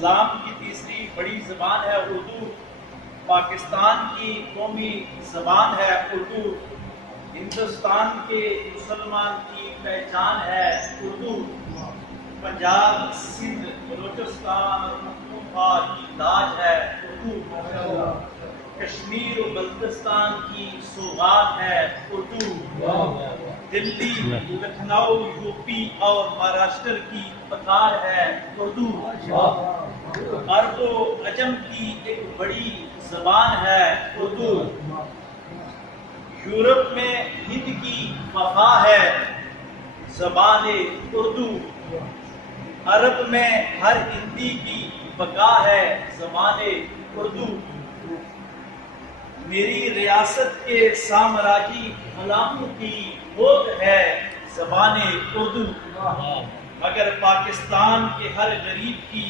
اسلام کی تیسری بڑی زبان ہے اردو، پاکستان کی قومی زبان ہے اردو، ہندوستان کے مسلمان کی پہچان ہے اردو، پنجاب، سندھ، بلوچستان اور پختونخوا کی لاج ہے اردو، کشمیر و بلتستان کی سوغات ہے اردو، دلی، لکھنؤ، یوپی اور مہاراشٹر کی پکار ہے اردو، عرب و عجم کی ایک بڑی زبان ہے اردو، یورپ میں ہند کی وفا ہے زبان اردو، عرب میں ہر ہندی کی بقا ہے زبان اردو، میری ریاست کے سامراجی غلاموں کی ہوت ہے زبان اردو، مگر پاکستان کے ہر غریب کی